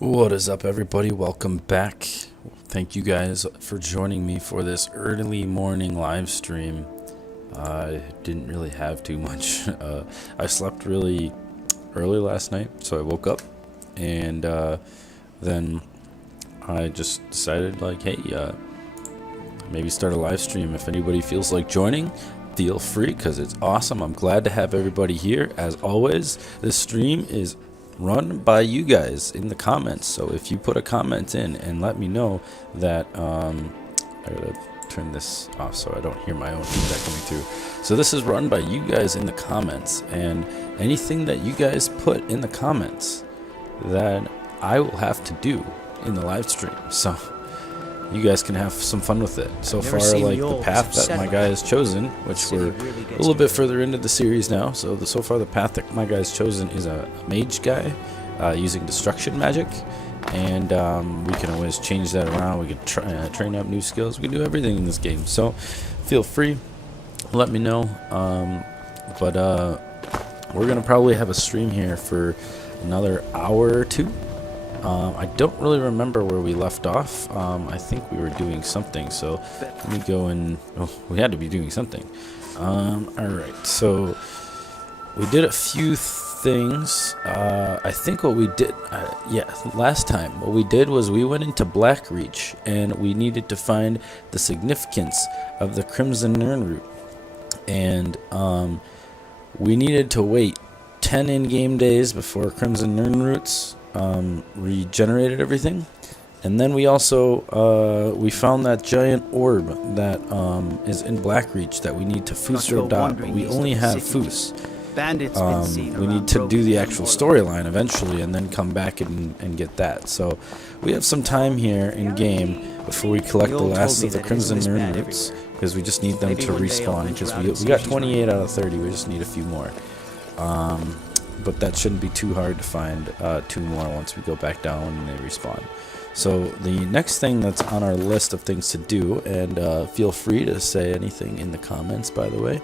What is up, everybody? Welcome back. Thank you guys for joining me for this early morning live stream. I didn't really have too much. I slept really early last night, so I woke up and then I just decided, like, hey, maybe start a live stream. If anybody feels like joining, feel free, because it's awesome. I'm glad to have everybody here. As always, this stream is run by you guys in the comments, so if you put a comment in and let me know that I gotta turn this off so I don't hear my own feedback coming through. So this is run by you guys in the comments, and anything that you guys put in the comments that I will have to do in the live stream, so you guys can have some fun with it. So far, like, the path that my guy has chosen, which we're a little bit further into the series now, so far the path that my guy's chosen is a mage guy using destruction magic, and we can always change that around. We can train up new skills. We can do everything in this game, so feel free, let me know. But we're gonna probably have a stream here for another hour or two. I don't really remember where we left off. I think we were doing something, so let me go and... oh, we had to be doing something. Alright, so we did a few things. I think what we did... last time, what we did was we went into Blackreach, and we needed to find the significance of the Crimson Nirnroot. And we needed to wait 10 in-game days before Crimson Nirnroots regenerated everything, and then we also we found that giant orb that is in Blackreach that we need to Foos or dot, but we only have Foos. We need to do the actual storyline eventually and then come back and get that. So we have some time here in game before we collect the last of the Crimson Nirnroots, because we just need them to respawn, because we got 28 out of 30. We just need a few more. But that shouldn't be too hard to find 2 more once we go back down and they respawn. So the next thing that's on our list of things to do, and feel free to say anything in the comments, by the way,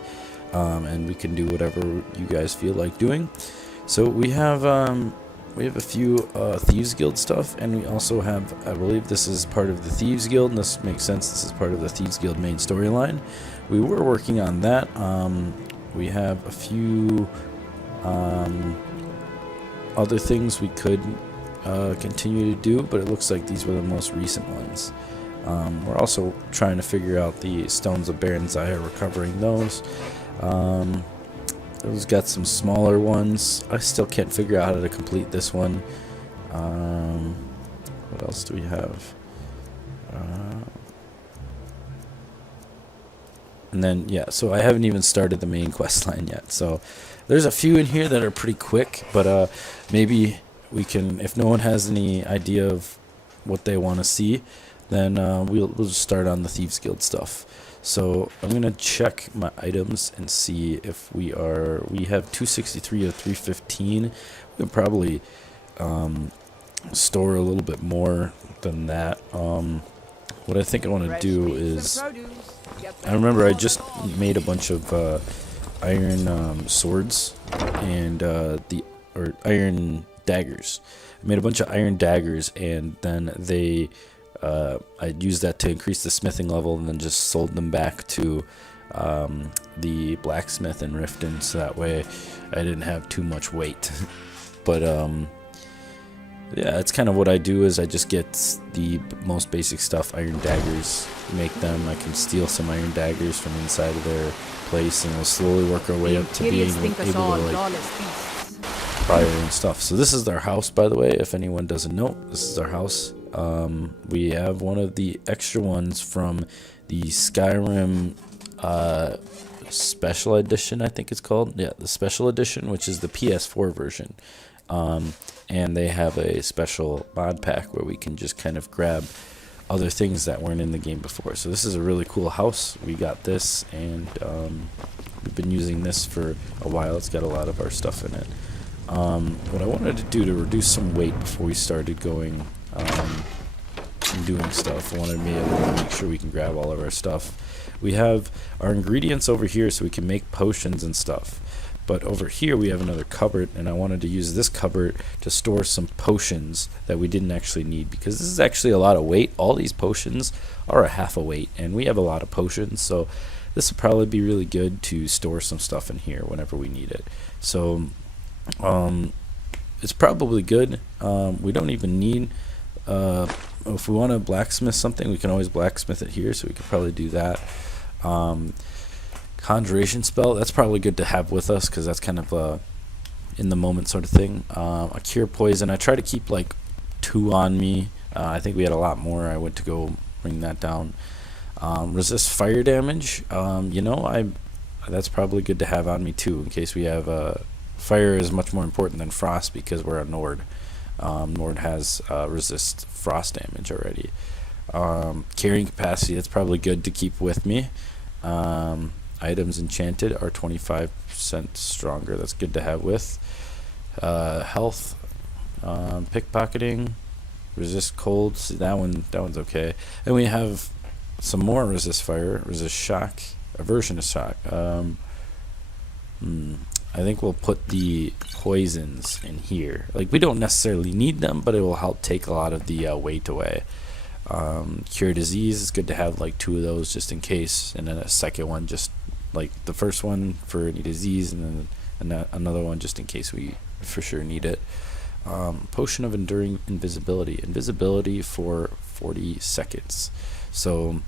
and we can do whatever you guys feel like doing. So we have a few Thieves Guild stuff, and we also have, I believe this is part of the Thieves Guild, and this makes sense, this is part of the Thieves Guild main storyline. We were working on that. We have a few other things we could continue to do, but it looks like these were the most recent ones. We're also trying to figure out the Stones of Baron Zaya, recovering those. Those got some smaller ones. I still can't figure out how to complete this one. What else do we have? And then, yeah, so I haven't even started the main quest line yet, so there's a few in here that are pretty quick, but maybe we can, if no one has any idea of what they want to see, then we'll just start on the Thieves Guild stuff. So I'm gonna check my items and see if we have 263 of 315. We can probably store a little bit more than that. What I think I want to do is, I remember I just made a bunch of iron swords and iron daggers. I made a bunch of iron daggers, and then I used that to increase the smithing level, and then just sold them back to the blacksmith in Riften, so that way I didn't have too much weight. But yeah, that's kind of what I do, is I just get the most basic stuff, iron daggers, make them. I can steal some iron daggers from inside of their place, and we'll slowly work our way up to being able to, like, fire and stuff. So this is our house, by the way, if anyone doesn't know. This is our house. We have one of the extra ones from the Skyrim Special Edition, I think it's called. Yeah, the Special Edition, which is the PS4 version. And they have a special mod pack where we can just kind of grab other things that weren't in the game before. So this is a really cool house. We got this, and we've been using this for a while. It's got a lot of our stuff in it. What I wanted to do to reduce some weight before we started going and doing stuff, I wanted to be able to make sure we can grab all of our stuff. We have our ingredients over here so we can make potions and stuff. But over here we have another cupboard, and I wanted to use this cupboard to store some potions that we didn't actually need, because this is actually a lot of weight. All these potions are a half a weight, and we have a lot of potions, so this will probably be really good to store some stuff in here whenever we need it. So it's probably good. We don't even need, if we want to blacksmith something, we can always blacksmith it here, so we could probably do that. Conjuration spell, that's probably good to have with us, because that's kind of a in the moment sort of thing. A cure poison, I try to keep like 2 on me. I think we had a lot more. I went to go bring that down. Resist fire damage, that's probably good to have on me too, in case we have fire is much more important than frost, because we're a Nord. Nord has resist frost damage already. Carrying capacity, that's probably good to keep with me. Items enchanted are 25% stronger. That's good to have with. Health, pickpocketing, resist cold. See, that one's okay. And we have some more resist fire, resist shock, aversion to shock. I think we'll put the poisons in here. Like, we don't necessarily need them, but it will help take a lot of the weight away. Cure disease is good to have like 2 of those just in case, and then a second one just like the first one for any disease, and then another one just in case we for sure need it. Potion of enduring invisibility for 40 seconds, so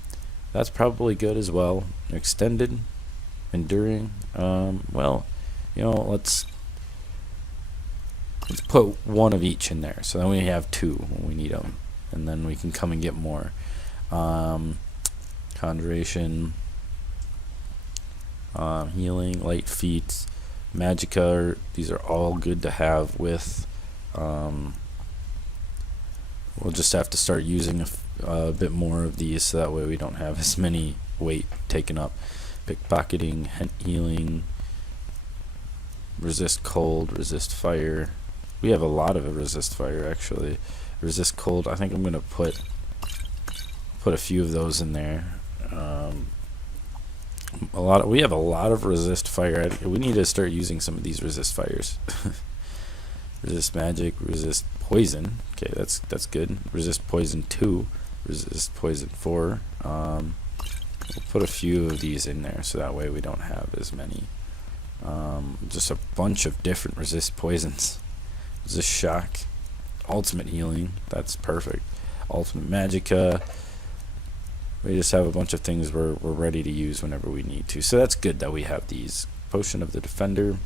that's probably good as well. Extended enduring, well, let's put 1 of each in there, so then we have 2 when we need them, and then we can come and get more. Conjuration, healing, light feet, magicka, these are all good to have with. We'll just have to start using a bit more of these, so that way we don't have as many weight taken up. Pickpocketing, healing, resist cold, resist fire. We have a lot of resist fire actually. Resist cold, I think I'm gonna put a few of those in there. We have a lot of resist fire. We need to start using some of these resist fires. Resist magic, resist poison. Okay, that's good. Resist poison 2, resist poison 4. We'll put a few of these in there, so that way we don't have as many. Just a bunch of different resist poisons. Resist shock, ultimate healing, that's perfect. Ultimate magicka. We just have a bunch of things we're ready to use whenever we need to, so that's good that we have these. Potion of the defender.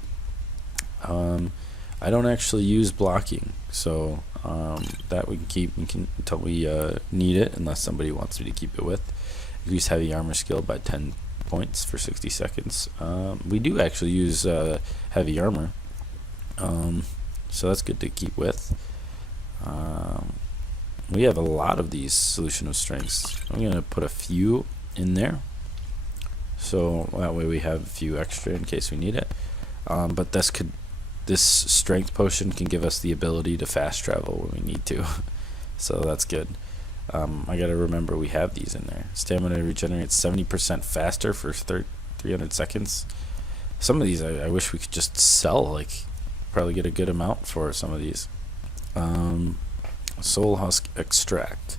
I don't actually use blocking, so that we can keep until we need it, unless somebody wants me to keep it with. Increase heavy armor skill by 10 points for 60 seconds. We do actually use heavy armor, so that's good to keep with. We have a lot of these solution of strengths. I'm going to put a few in there, so that way we have a few extra in case we need it. But this strength potion can give us the ability to fast travel when we need to, so that's good. I gotta remember we have these in there. Stamina regenerates 70% faster for 300 seconds. Some of these I wish we could just sell, like probably get a good amount for some of these. Soul husk extract.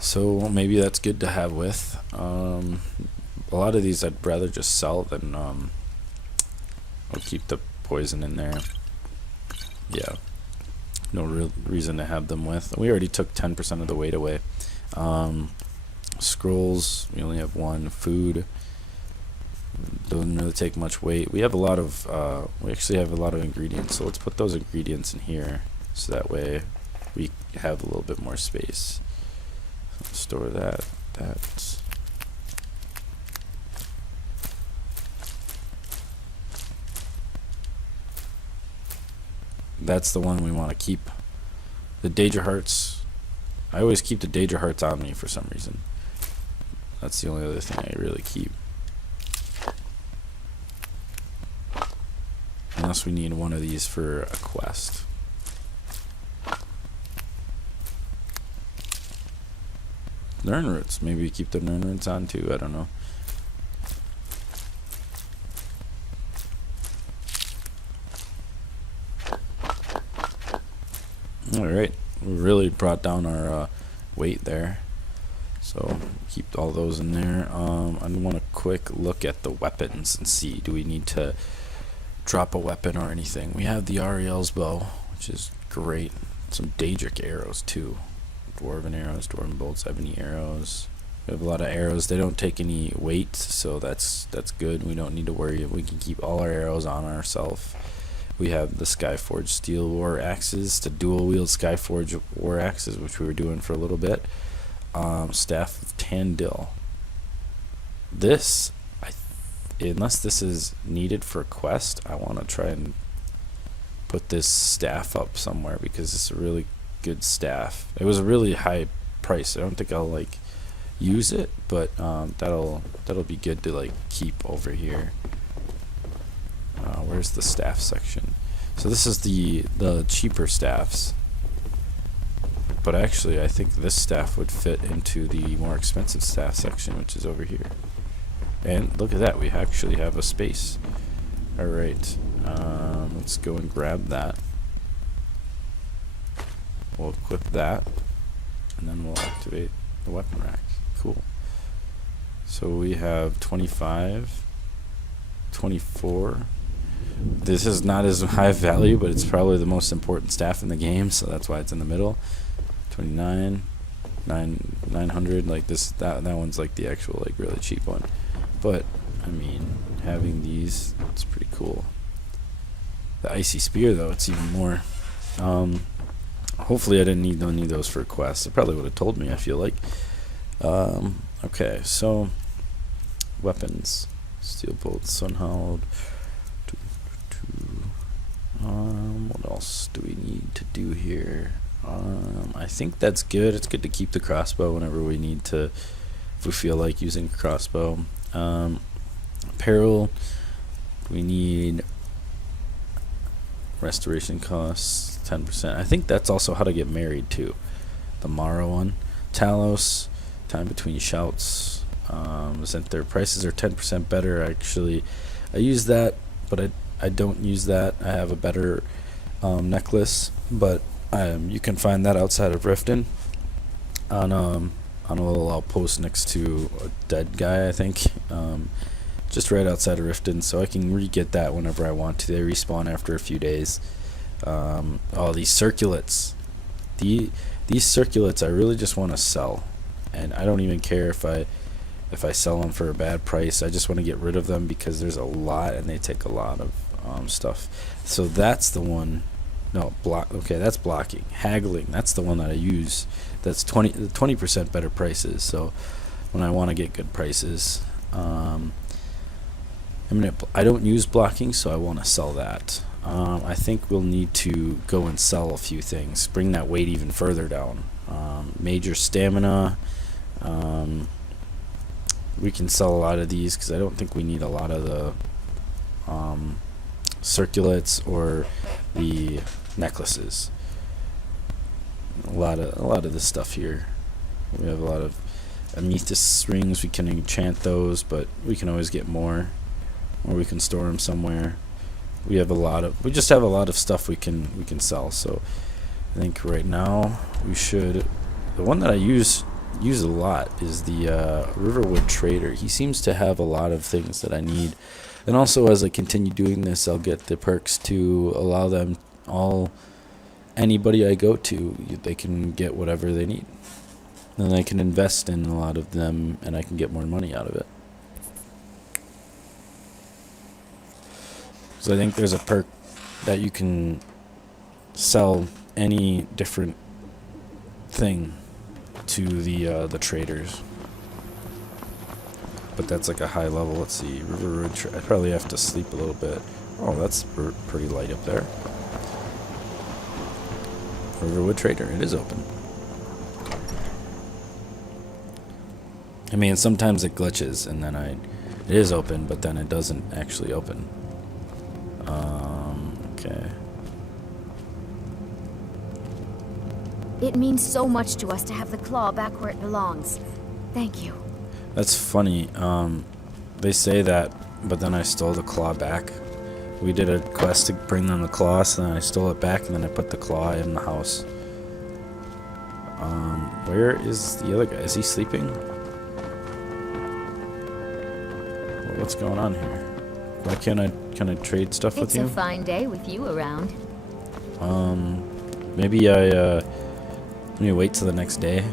So maybe that's good to have with. A lot of these I'd rather just sell than I'll keep the poison in there. Yeah, no real reason to have them with. We already took 10% of the weight away. Scrolls, we only have 1. Food doesn't really take much weight. We have a lot of we actually have a lot of ingredients, so let's put those ingredients in here, so that way we have a little bit more space. Store that. That's the one we want to keep. The Daedra Hearts, I always keep the Daedra Hearts on me for some reason. That's the only other thing I really keep. Unless we need one of these for a quest. Nern roots, maybe keep the Nern roots on too, I don't know. Alright, we really brought down our weight there. So keep all those in there. I want a quick look at the weapons and see, do we need to drop a weapon or anything? We have the Ariel's bow, which is great. Some Daedric arrows too. Dwarven arrows, dwarven bolts, ebony arrows. We have a lot of arrows. They don't take any weight, so that's good. We don't need to worry. We can keep all our arrows on ourselves. We have the Skyforge steel war axes, the dual wield Skyforge war axes, which we were doing for a little bit. Staff of Tandil. This, unless this is needed for a quest, I want to try and put this staff up somewhere because it's a really good staff. It was a really high price. I don't think I'll like use it, but that'll be good to like keep over here. Where's the staff section? So this is the cheaper staffs, but actually I think this staff would fit into the more expensive staff section, which is over here. And look at that, we actually have a space. Alright, let's go and grab that. We'll equip that, and then we'll activate the weapon rack. Cool. So we have 25, 24. This is not as high value, but it's probably the most important staff in the game, so that's why it's in the middle. 29, 900. Like this, that one's like the actual like really cheap one. But I mean, having these, it's pretty cool. The icy spear though, it's even more. Hopefully I didn't need those for quests. It probably would have told me, I feel like. Okay, so weapons, steel bolts, sunhallowed. What else do we need to do here? I think that's good. It's good to keep the crossbow whenever we need to, if we feel like using a crossbow. Apparel, we need restoration costs 10%. I think that's also how to get married too. The Mara one. Talos, time between shouts. Since their prices are 10% better, actually, I use that, but I don't use that. I have a better necklace, but you can find that outside of Riften on a little outpost next to a dead guy, I think, just right outside of Riften, so I can re-get that whenever I want to. They respawn after a few days. Oh, these circulates. These circulates I really just want to sell, and I don't even care if I sell them for a bad price. I just want to get rid of them because there's a lot and they take a lot of stuff. So that's the one. No, okay, that's blocking. Haggling, that's the one that I use. That's 20% better prices. So when I want to get good prices, I don't use blocking, so I want to sell that. I think we'll need to go and sell a few things, bring that weight even further down. Major stamina. We can sell a lot of these because I don't think we need a lot of the circulates or the necklaces. A lot of this stuff here. We have a lot of amethyst rings. We can enchant those, but we can always get more, or we can store them somewhere. We just have a lot of stuff we can sell. So I think right now we should. The one that I use a lot is the Riverwood Trader. He seems to have a lot of things that I need, and also as I continue doing this, I'll get the perks to allow them anybody I go to, they can get whatever they need, and I can invest in a lot of them, and I can get more money out of it. So I think there's a perk that you can sell any different thing to the traders, but that's like a high level. Let's see, River Road. I probably have to sleep a little bit. Oh, that's pretty light up there. Riverwood Trader, it is open. I mean, sometimes it glitches, and then it is open, but then it doesn't actually open. Okay. It means so much to us to have the claw back where it belongs. Thank you. That's funny. They say that, but then I stole the claw back. We did a quest to bring them the claw, so then I stole it back, and then I put the claw in the house. Where is the other guy? Is he sleeping? What's going on here? Why can't I trade stuff with you? It's a fine day with you around. Maybe let me wait till the next day.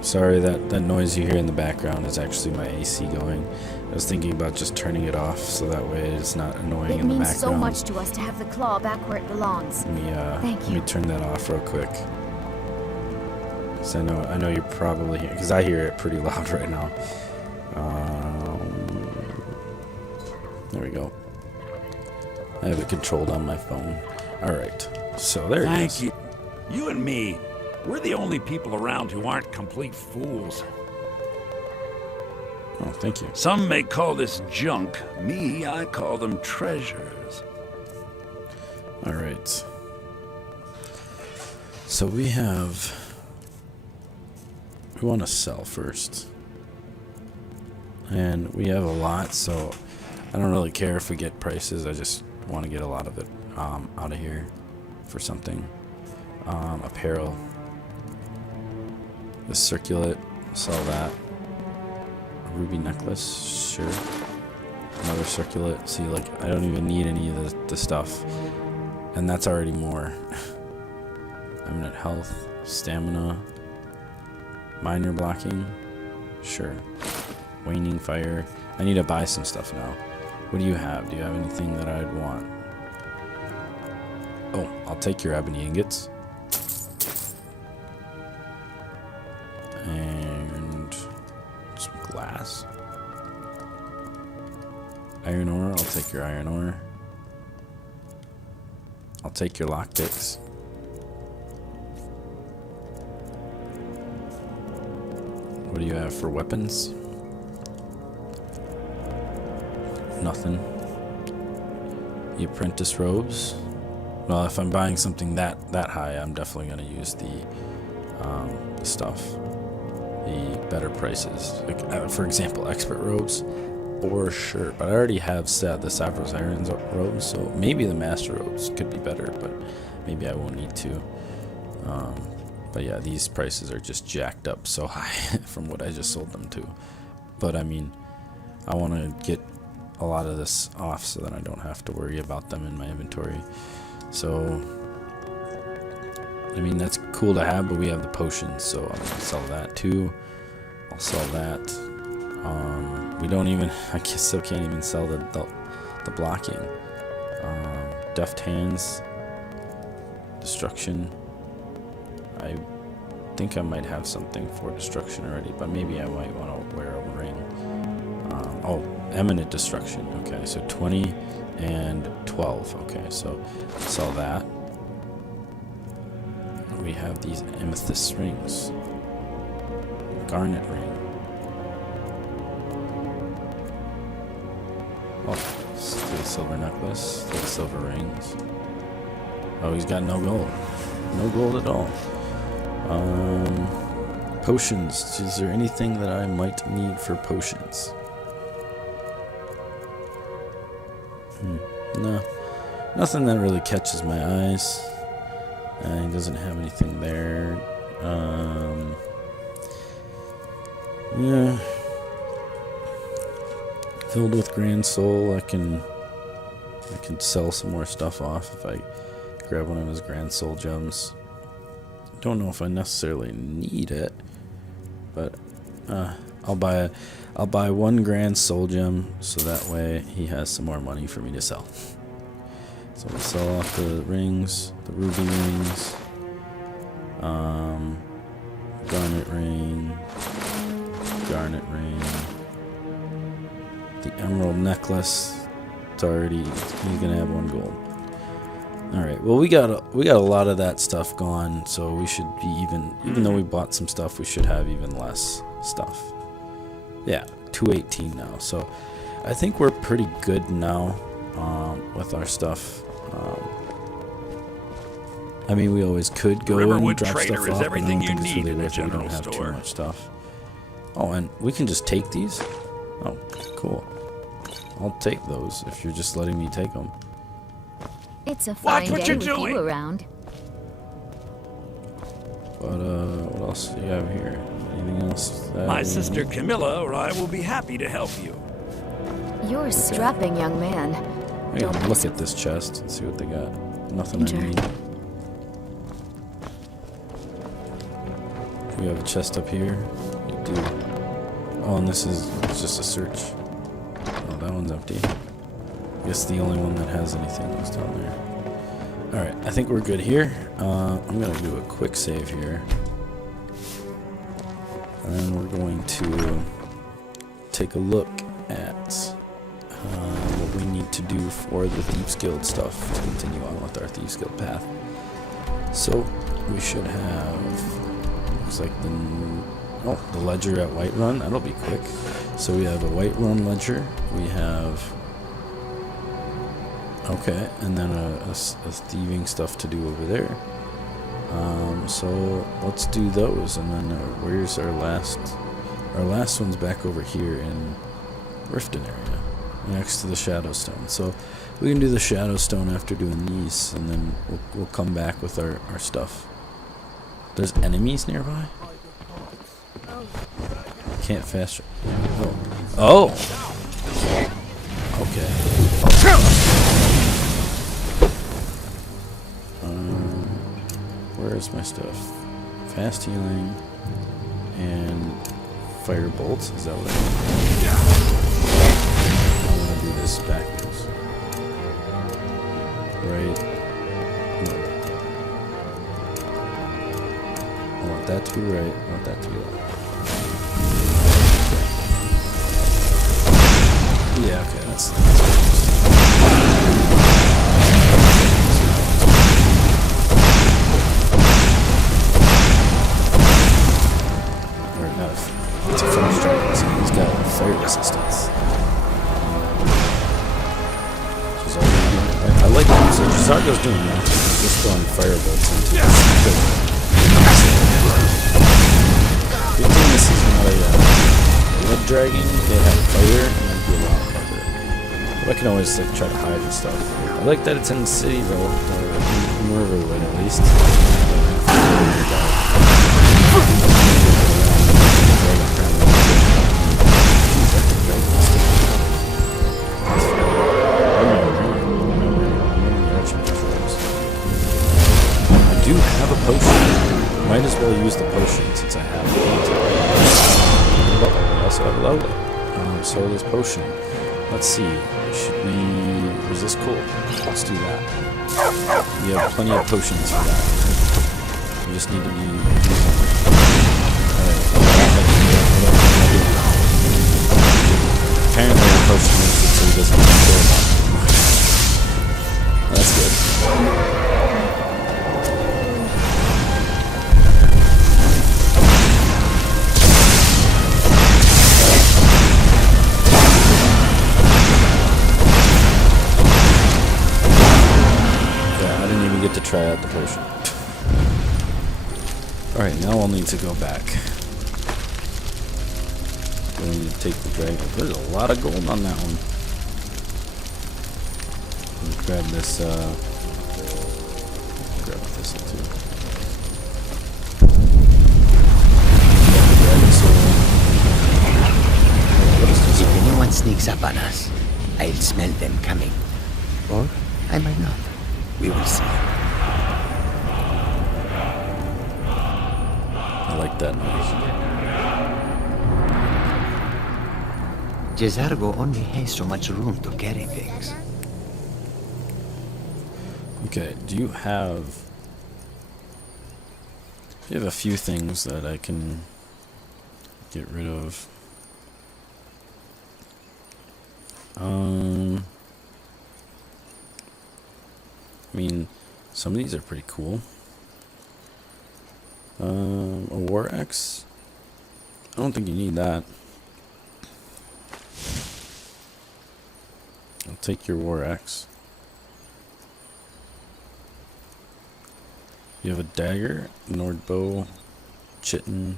Sorry, that noise you hear in the background is actually my AC going. I was thinking about just turning it off so that way it's not annoying in the background. It means so much to us to have the claw back where it belongs. Let me turn that off real quick. So I know you're probably here because I hear it pretty loud right now. There we go. I have it controlled on my phone. All right, so there it is. Thank you. You and me, we're the only people around who aren't complete fools. Oh, thank you. Some may call this junk. Me, I call them treasures. All right. So we want to sell first. And we have a lot, so I don't really care if we get prices. I just want to get a lot of it out of here for something. Apparel. The circular, sell that. A ruby necklace, sure. Another circular. See, like, I don't even need any of the stuff. And that's already more. Eminent health, stamina, minor blocking, sure. Waning fire. I need to buy some stuff now. What do you have? Do you have anything that I'd want? Oh, I'll take your ebony ingots. And some glass. Iron ore, I'll take your iron ore. I'll take your lockpicks. What do you have for weapons? Nothing. The apprentice robes. Well, if I'm buying something that high, I'm definitely going to use the stuff. The better prices. Like, for example, expert robes. For sure. But I already have the Savros Irons robes, so maybe the master robes could be better, but maybe I won't need to. But yeah, these prices are just jacked up so high from what I just sold them to. But I mean, I want to get a lot of this off so that I don't have to worry about them in my inventory. So, I mean, that's cool to have, but we have the potions, so I'm going to sell that too. I'll sell that. We don't even, I still can't even sell the blocking. Deft hands. Destruction. I think I might have something for destruction already, but maybe I might want to wear a ring. Eminent destruction. Okay, so 20 and 12. Okay, so sell that. We have these amethyst rings. Garnet ring. Oh, still silver necklace. Still silver rings. Oh, he's got no gold. No gold at all. Potions. Is there anything that I might need for potions? No. Nothing that really catches my eyes. He doesn't have anything there. Yeah. Filled with Grand Soul, I can sell some more stuff off if I grab one of his Grand Soul gems. Don't know if I necessarily need it, but I'll buy one Grand Soul gem so that way he has some more money for me to sell. So we'll sell off the rings, the ruby rings, garnet ring, the emerald necklace. It's already, he's gonna have 1 gold. All right. Well, we got a lot of that stuff gone, so we should be even though we bought some stuff, we should have even less stuff. Yeah, 218 now. So I think we're pretty good now with our stuff. I mean, we always could go and drop stuff off, but I don't think it's really worth it. We don't have too much stuff. Oh, and we can just take these? Oh, cool. I'll take those if you're just letting me take them. It's a Watch fine what day you're with doing. you around. But, what else do you have here? Anything else? My sister Camilla or I will be happy to help you. You're a strapping young man. I can look at this chest and see what they got. Nothing I Sure. need. We have a chest up here. We do. Oh, and this is just a search. Oh, that one's empty. I guess the only one that has anything is down there. Alright, I think we're good here. I'm going to do a quick save here. And then we're going to take a look at what we need to do for the Thieves Guild stuff to continue on with our Thieves Guild path. So, we should have, looks like the ledger at Whiterun. That'll be quick. So we have a Whiterun ledger. We have, okay, and then a thieving stuff to do over there. So let's do those, and then where's our last? Our last one's back over here in Riften area, next to the Shadowstone. So we can do the Shadowstone after doing these, and then we'll come back with our stuff. There's enemies nearby? Can't fast. Oh! Okay. Where's my stuff? Fast healing and fire bolts. Is that what I'm gonna do this backwards? Right. No. I want that to be right. I want that to be left. Yeah, okay, that's or not it's a French dragon, so he's got fire resistance. I like that. So Gisargo's doing nothing. He's just throwing firebolts into it. Good thing this is not a blood dragon. They have fire and it'd be a lot harder. But I can always like try to hide and stuff. I like that it's in the city though, or in Riverwood at least. I do have a potion. Might as well use the potion since I have it. I also have a level. So this potion. Let's see. Should we resist cold? Let's do that. We have plenty of potions for that. We just need to be using. Apparently the potion makes it so he doesn't care about it. That's good. To try out the potion. Alright, now I'll need to go back. We need to take the dragon. There's a lot of gold on that one. Let's grab this, grab this too. If anyone sneaks up on us, I'll smell them coming. Or I might not. We will see. I like that noise. Gisargo only has so much room to carry things. Okay, do you have... You have a few things that I can get rid of. I mean, some of these are pretty cool. A war axe? I don't think you need that. I'll take your war axe. You have a dagger, Nord bow, chitin,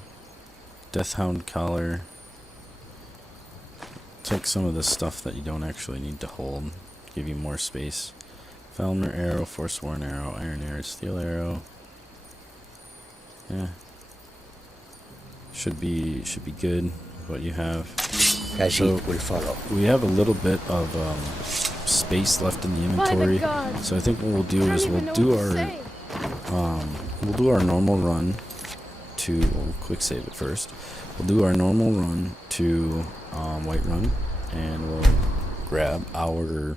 Deathhound collar. Take some of the stuff that you don't actually need to hold. Give you more space. Falmer arrow, forsworn arrow, iron arrow, steel arrow. Yeah. Should be good with what you have. Khajiit will follow. We have a little bit of space left in the inventory. So I think what we'll do is we'll do our normal run to we'll quick save it first. We'll do our normal run to Whiterun, and we'll grab our.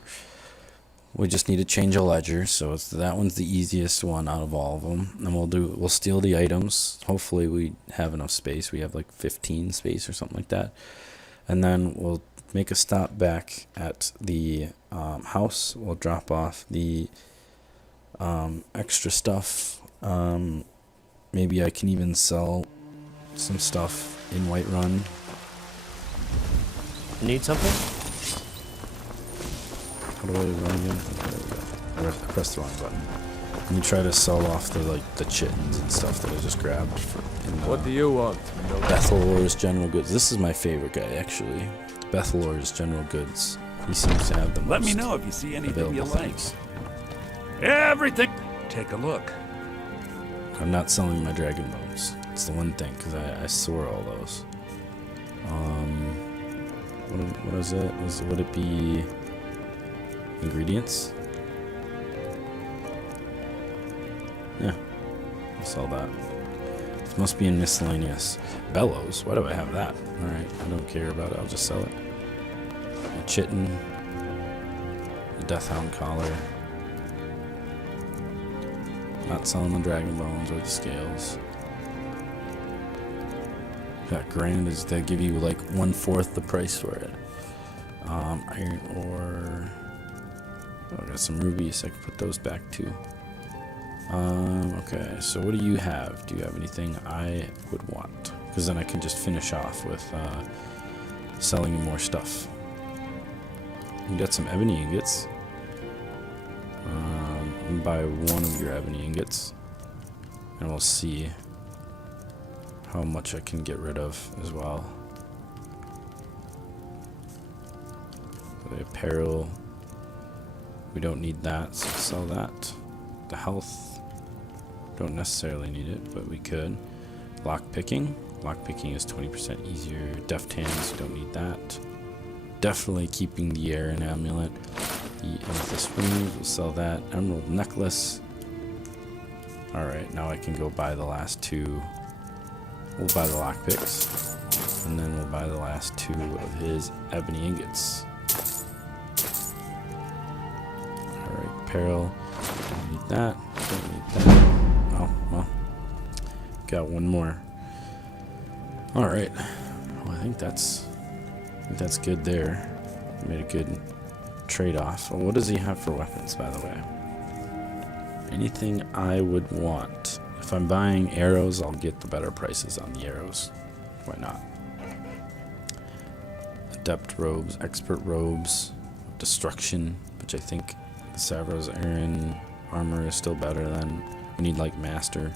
We just need to change a ledger, so that one's the easiest one out of all of them. And we'll steal the items. Hopefully we have enough space. We have like 15 space or something like that. And then we'll make a stop back at the house. We'll drop off the extra stuff. Maybe I can even sell some stuff in Whiterun. Need something? How do I run again? Okay, there we go. I pressed the wrong button. Let me try to sell off the chittens and stuff that I just grabbed. What do you want? Bethelor's General Goods. This is my favorite guy, actually. Bethelor's General Goods. He seems to have the most. Let me know if you see anything you like. things. Everything. Take a look. I'm not selling my dragon bones. It's the one thing, because I store all those. What is it? Would it be ingredients? Yeah, I'll sell that. It must be in miscellaneous. Bellows? Why do I have that? Alright, I don't care about it. I'll just sell it. A chitin. A deathhound collar. Not selling the dragon bones or the scales. That grand is they give you like 1/4 the price for it. Iron ore. Oh, I got some rubies. I can put those back too. Okay, so what do you have? Do you have anything I would want? Because then I can just finish off with selling more stuff. You got some ebony ingots. Buy one of your ebony ingots, and we'll see how much I can get rid of as well. The apparel, we don't need that, so sell that. The health, don't necessarily need it, but we could. Lockpicking is 20% easier. Deft hands, don't need that. Definitely keeping the air and amulet. The amethyst ring, we'll sell that. Emerald necklace. Alright, now I can go buy the last two. We'll buy the lockpicks, and then we'll buy the last two of his ebony ingots. Alright, apparel. Don't need that. Don't need that. Oh, well. Got one more. Alright. Well, I think that's good there. Made a good trade-off. Well, what does he have for weapons, by the way? Anything I would want. If I'm buying arrows, I'll get the better prices on the arrows. Why not? Adept robes, expert robes, destruction, which I think the Savro's Aaron armor is still better than. We need like master.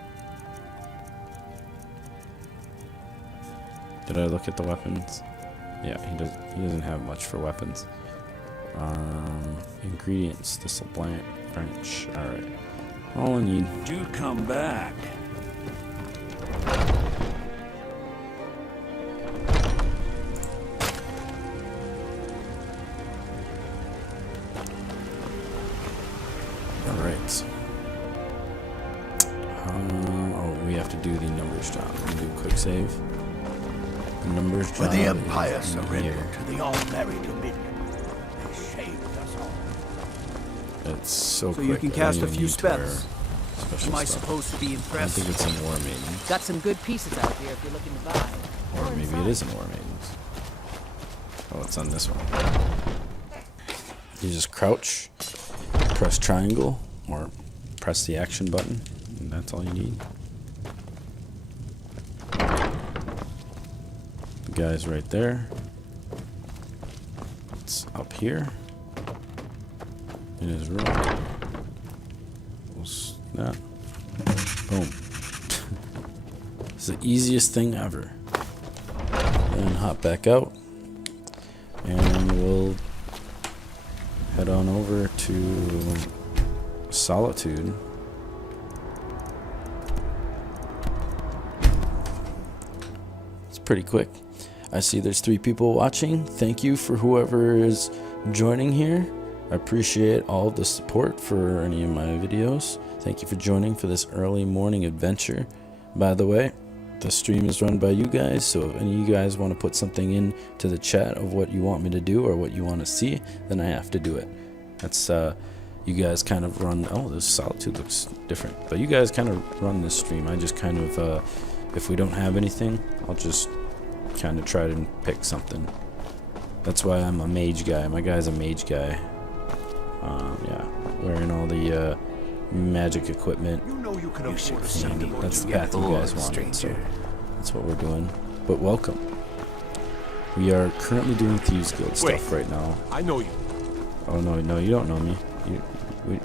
Did I look at the weapons? Yeah, he doesn't have much for weapons. Ingredients, thistle branch. Alright. All I need. Do come back. Alright. Oh, we have to do the numbers job. We'll do a quick save. The numbers job. When the Empire surrendered here. to the all-merry Dominion, they shaved us all. It's so So quick. you can I cast don't a even few need to wear spells. special Am I stuff. supposed to be I don't impressed? think it's in War Maidens. Got some good pieces out here if you're looking to buy. Or maybe it is in War Maidens. Oh, it's on this one. You just crouch, press triangle, or press the action button, and that's all you need. The guy's right there. It's up here in his room. We'll snap. Boom. It's the easiest thing ever. and hop back out, and we'll head on over to Solitude. It's pretty quick. I see there's 3 people watching. Thank you for whoever is joining here. I appreciate all of the support for any of my videos. Thank you for joining for this early morning adventure. By the way, the stream is run by you guys, so if any of you guys want to put something in to the chat of what you want me to do or what you want to see, then I have to do it. That's you guys kind of run. Oh, this Solitude looks different, but you guys kind of run this stream. I just kind of if we don't have anything, I'll just kind of try to pick something. That's why I'm a mage guy. My guy's a mage guy. Yeah, wearing all the magic equipment. You know you can afford a see second or That's two. the path you guys wanted, so that's what we're doing. But welcome. We are currently doing Thieves Guild stuff right now. I know you. Oh no, you don't know me.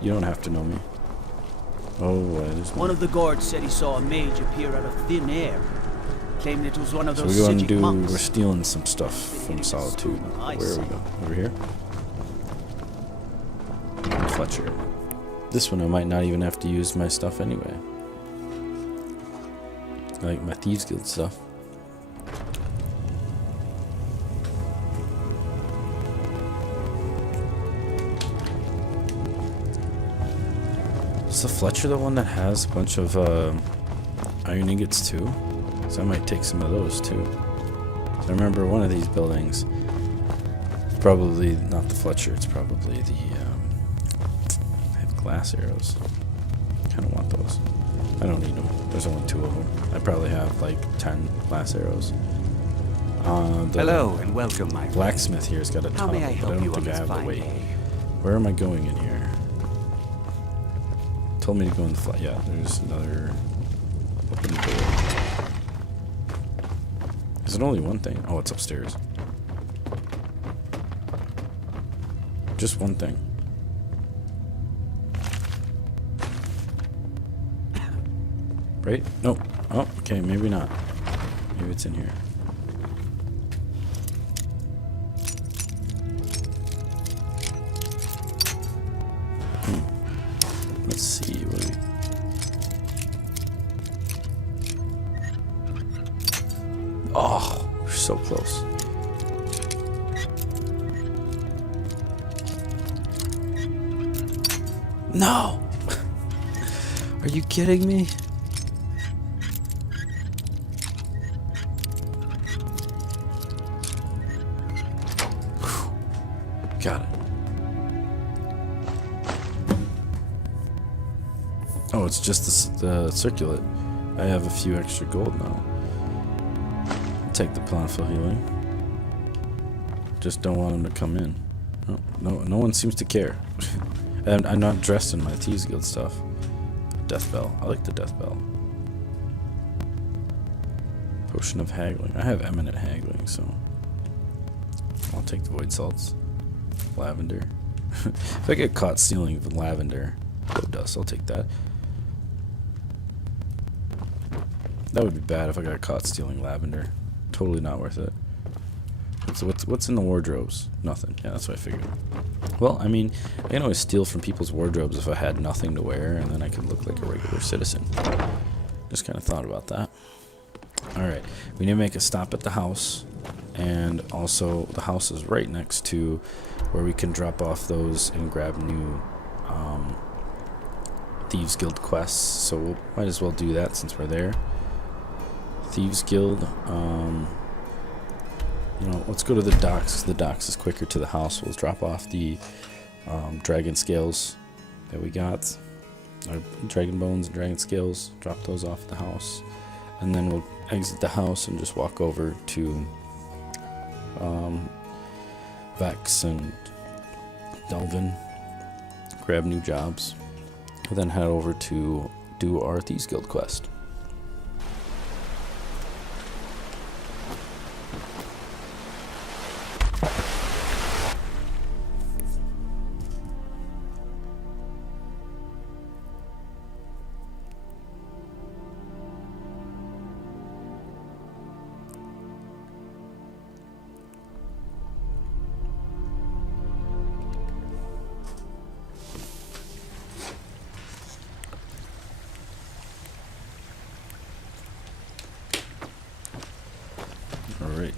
You don't have to know me. Oh, there's One of the guards said he saw a mage appear out of thin air, claiming it was one of So those we're going to Sijic do. monks. We're stealing some stuff from Solitude. Where are we going? Over here. Fletcher. This one I might not even have to use my stuff anyway. Like my Thieves Guild stuff. Is the Fletcher the one that has a bunch of iron ingots too? So I might take some of those too. So I remember one of these buildings. It's probably not the Fletcher. It's probably the. I have glass arrows. Kind of want those. I don't need them. There's only 2 of them. I probably have like 10 glass arrows. Hello and welcome, my friend. Blacksmith here's got a How ton may of I them, but I help you don't on think I this have the fine weight. day? Where am I going in here? Told me to go in the flat. Yeah, there's another open door. Is it only one thing? Oh, it's upstairs. Just one thing. Right? Nope. Oh, okay, maybe not. Maybe it's in here. Let's see. What do we... Oh, we're so close. No! Are you kidding me? Whew. Got it. Oh, it's just the circulet. I have a few extra gold now. I'll take the plentiful healing. Just don't want him to come in. No one seems to care. And I'm not dressed in my Thieves Guild stuff. Death Bell. I like the Death Bell. Potion of Haggling. I have Eminent Haggling, so I'll take the Void Salts. Lavender. If I get caught stealing lavender, gold dust, I'll take that. That would be bad if I got caught stealing lavender. Totally not worth it. So what's in the wardrobes? Nothing. Yeah, that's what I figured. Well, I mean, I can always steal from people's wardrobes if I had nothing to wear, and then I could look like a regular citizen. Just kind of thought about that. Alright, we need to make a stop at the house, and also the house is right next to where we can drop off those and grab new Thieves Guild quests, so we might as well do that since we're there. Thieves Guild, you know, let's go to the docks, 'cause the docks is quicker to the house. We'll drop off the dragon scales that we got, our dragon bones and dragon scales, drop those off at the house, and then we'll exit the house and just walk over to Vex and Delvin, grab new jobs, and then head over to do our Thieves Guild quest.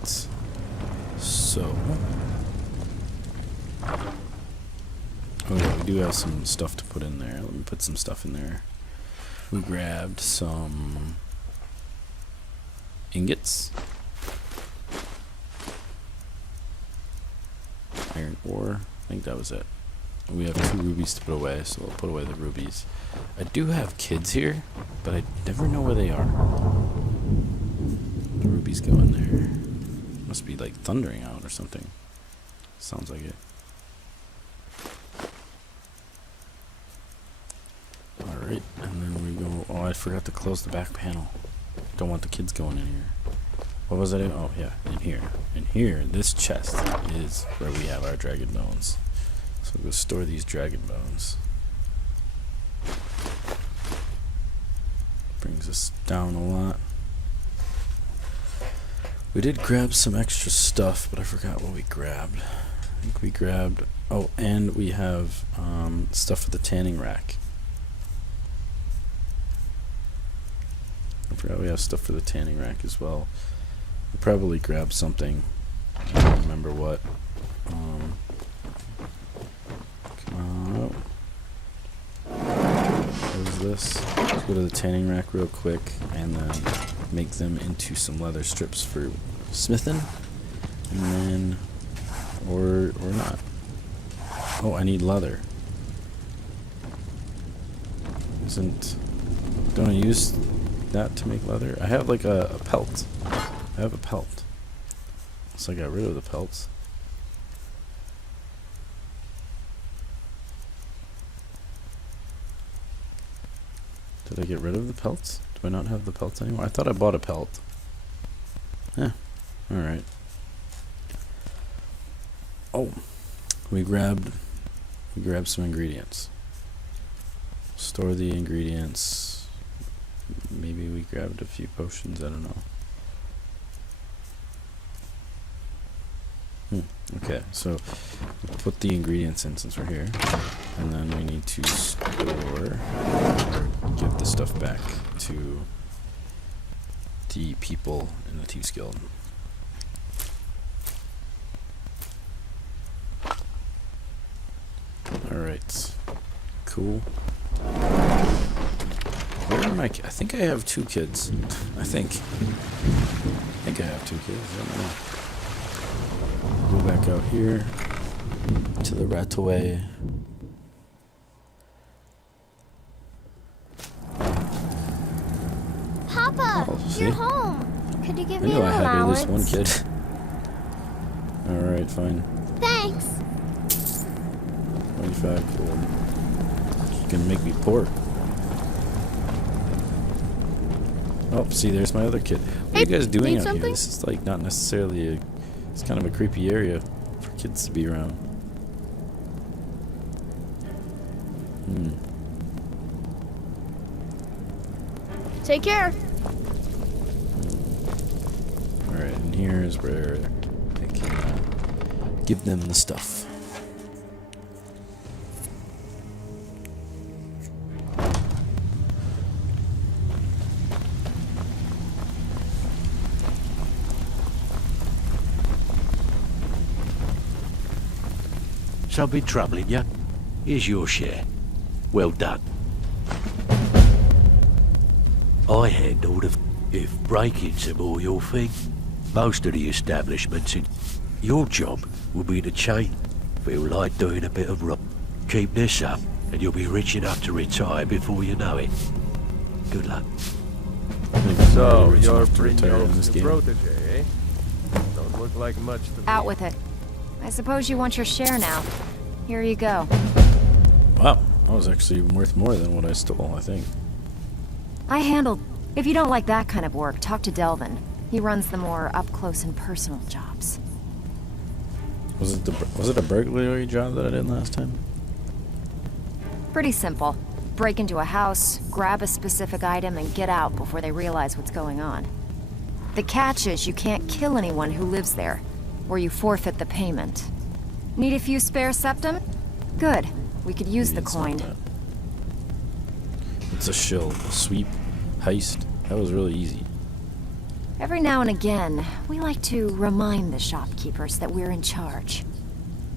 Alright. So. Oh yeah, we do have some stuff to put in there. Let me put some stuff in there. We grabbed some ingots. Iron ore. I think that was it. We have 2 rubies to put away, so we'll put away the rubies. I do have kids here, but I never know where they are. The rubies go in there. Must be like thundering out or something. Sounds like it. Alright, and then we go... Oh, I forgot to close the back panel. Don't want the kids going in here. What was I doing? Oh, yeah, in here. In here, this chest is where we have our dragon bones. So we'll store these dragon bones. Brings us down a lot. We did grab some extra stuff, but I forgot what we grabbed. I think we grabbed... Oh, and we have stuff for the tanning rack. I forgot we have stuff for the tanning rack as well. We probably grabbed something. I don't remember what. Come on. What is this? Let's go to the tanning rack real quick and then make them into some leather strips for smithing. And then, or not. Oh, I need leather. Don't I use that to make leather? I have like a pelt. I have a pelt. So I got rid of the pelts. Did I get rid of the pelts? Do I not have the pelts anymore? I thought I bought a pelt. Yeah. Alright. Oh. We grabbed some ingredients. Store the ingredients. Maybe we grabbed a few potions, I don't know. Okay, so we'll put the ingredients in since we're here. And then we need to store, give the stuff back to the people in the Thieves Guild. Alright, cool. Where are my kids? I think I have 2 kids. I think I have 2 kids. I don't know. Go back out here to the Rataway. Papa, Oh, you're home. Could you give I me know an I had at allowance? least one kid. Alright, fine. Thanks. 25, cool. She's gonna make me poor. Oh, see, there's my other kid. What are you guys doing out here? This is like not necessarily it's kind of a creepy area for kids to be around. Take care. Alright, and here is where I can give them the stuff. Something troubling you? Here's your share. Well done. I handle the if break-ins are more your thing. Most of the establishments in your job will be to chain. Feel like doing a bit of rock. Keep this up, and you'll be rich enough to retire before you know it. Good luck. So, you're Brynjolf's protege, eh? Don't look like much to me. Out with it. I suppose you want your share now. Here you go. Wow, that was actually worth more than what I stole, I think. I handled... If you don't like that kind of work, talk to Delvin. He runs the more up-close and personal jobs. Was it a burglary job that I did last time? Pretty simple. Break into a house, grab a specific item, and get out before they realize what's going on. The catch is you can't kill anyone who lives there, or you forfeit the payment. Need a few spare septum? Good. We could use the coin. It's a shill. A sweep. Heist. That was really easy. Every now and again, we like to remind the shopkeepers that we're in charge.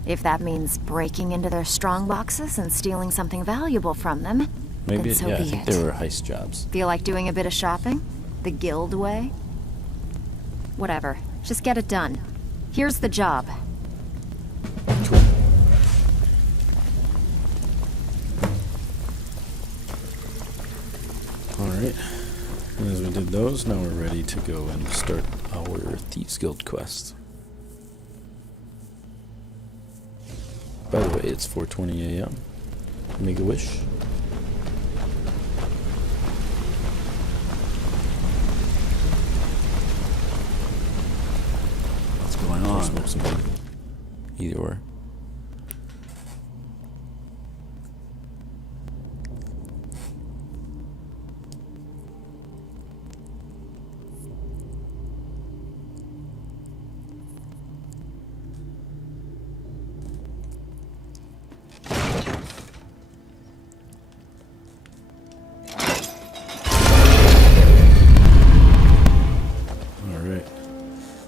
If that means breaking into their strong boxes and stealing something valuable from them, Maybe, then so yeah, I be think it. they were heist jobs. Feel like doing a bit of shopping? The guild way? Whatever. Just get it done. Here's the job. Cool. Alright. As we did those, now we're ready to go and start our Thieves Guild quest. By the way, it's 4:20 a.m. Make a wish. What's going Or on? smoke some weed. Either or.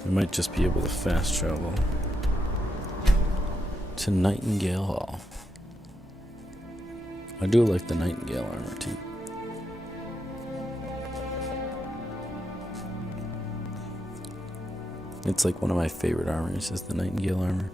We might just be able to fast travel to Nightingale Hall. I do like the Nightingale armor too. It's like one of my favorite armors is the Nightingale armor.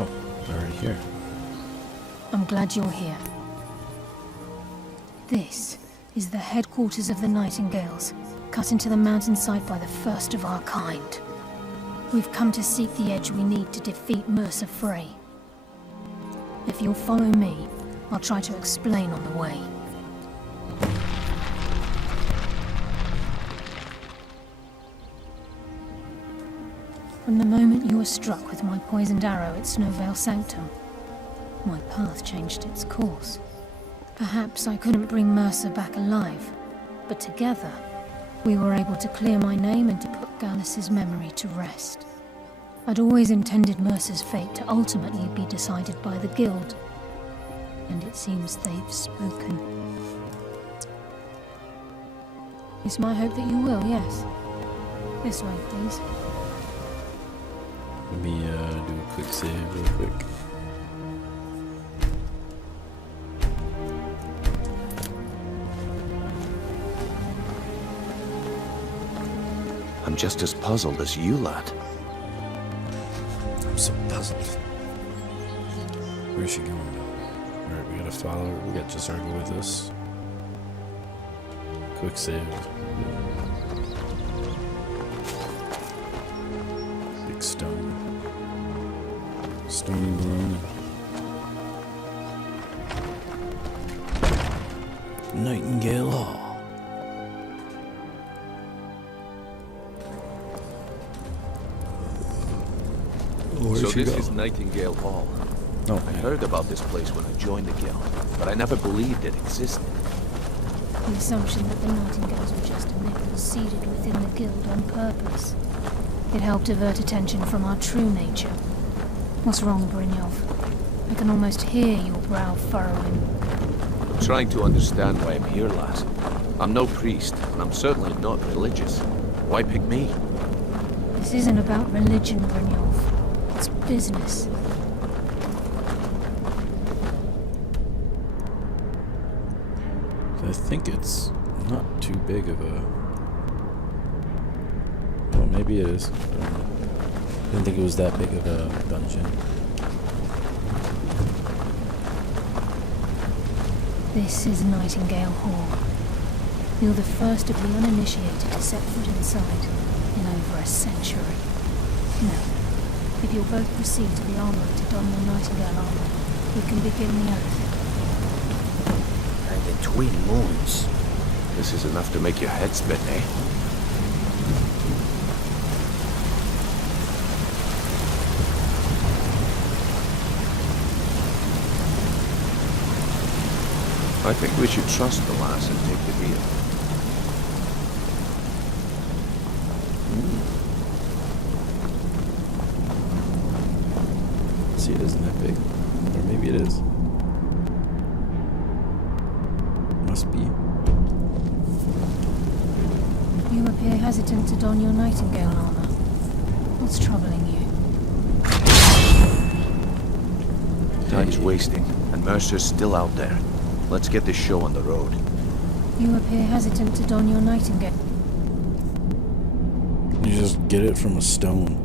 Oh, they're already here. I'm glad you're here. This is the headquarters of the Nightingales, cut into the mountainside by the first of our kind. We've come to seek the edge we need to defeat Mercer Frey. If you'll follow me, I'll try to explain on the way. From the moment you were struck with my poisoned arrow at Snowvale Sanctum, my path changed its course. Perhaps I couldn't bring Mercer back alive, but together, we were able to clear my name and to put Gallus' memory to rest. I'd always intended Mercer's fate to ultimately be decided by the Guild, and it seems they've spoken. It's my hope that you will, yes. This way, please. Let me do a quick save real quick. I'm just as puzzled as you, lad. I'm so puzzled. Where's she going? Alright, we gotta follow her. We got Jazargo with us. Quick save. Big stone. Stony balloon. Nightingale Hall. So this is Nightingale Hall. Oh, I heard about this place when I joined the Guild, but I never believed it existed. The assumption that the Nightingales were just a nipple seeded within the Guild on purpose. It helped divert attention from our true nature. What's wrong, Brynjolf? I can almost hear your brow furrowing. I'm trying to understand why I'm here, lad. I'm no priest, and I'm certainly not religious. Why pick me? This isn't about religion, Brynjolf. It's business. I think it's not too big of a... Well, maybe it is. I didn't think it was that big of a dungeon. This is Nightingale Hall. You're the first of the uninitiated to set foot inside in over a century. Now, if you'll both proceed to the armory to don the Nightingale armor, we can begin the oath. And the twin moons. This is enough to make your head spin, eh? I think we should trust the lass and take the deal. See, it isn't that big. Or maybe it is. Must be. You appear hesitant to don your nightingale armor. What's troubling you? Time's wasting, and Mercer's still out there. Let's get this show on the road. You appear hesitant to don your nightingale. You just get it from a stone.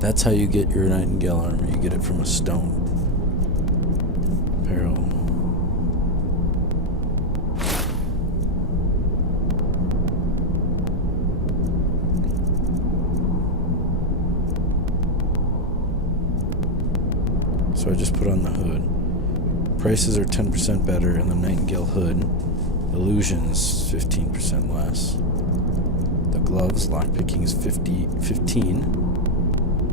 That's how you get your nightingale armor. You get it from a stone. Apparel. So I just put on the hood. Prices are 10% better in the Nightingale hood. Illusions 15% less. The gloves, lockpicking is 15.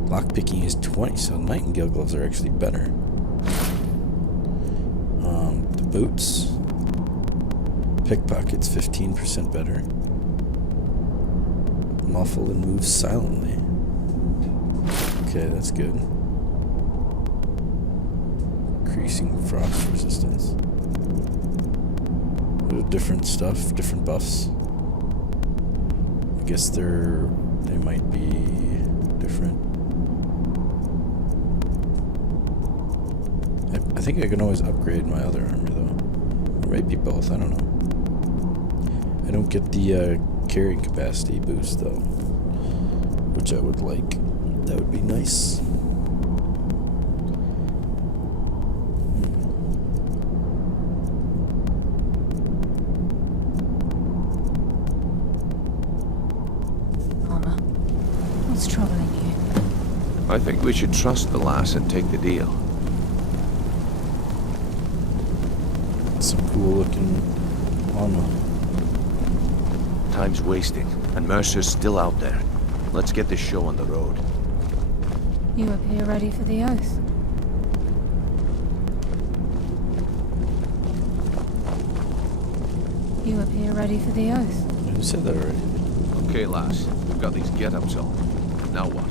Lockpicking is 20, so Nightingale gloves are actually better. The boots. Pickpockets 15% better. Muffle and move silently. Okay, that's good. Increasing frost resistance. Different stuff, different buffs. I guess they might be different. I think I can always upgrade my other armor though. Or maybe both, I don't know. I don't get the carrying capacity boost though, which I would like. That would be nice. What's troubling you? I think we should trust the lass and take the deal. Some cool looking armor. Time's wasting, and Mercer's still out there. Let's get this show on the road. You appear ready for the oath. You appear ready for the oath. Who said that already? Okay, lass. We've got these get-ups on. Now what?